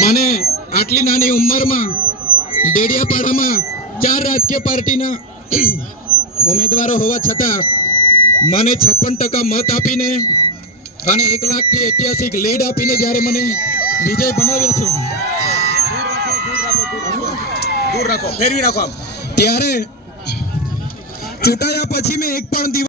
મને આટલી નાની ઉંમરમાં ડેડિયાપાડામાં ચાર રાજકીય પાર્ટીના ઉમેદવારો હોવા છતાં મને છપ્પન મત આપીને અને એક થી ઐતિહાસિક લીડ આપીને જ્યારે મને વિજય બનાવ્યો છે ત્યારે ચૂંટાયા પછી મેં એક પણ દિવસ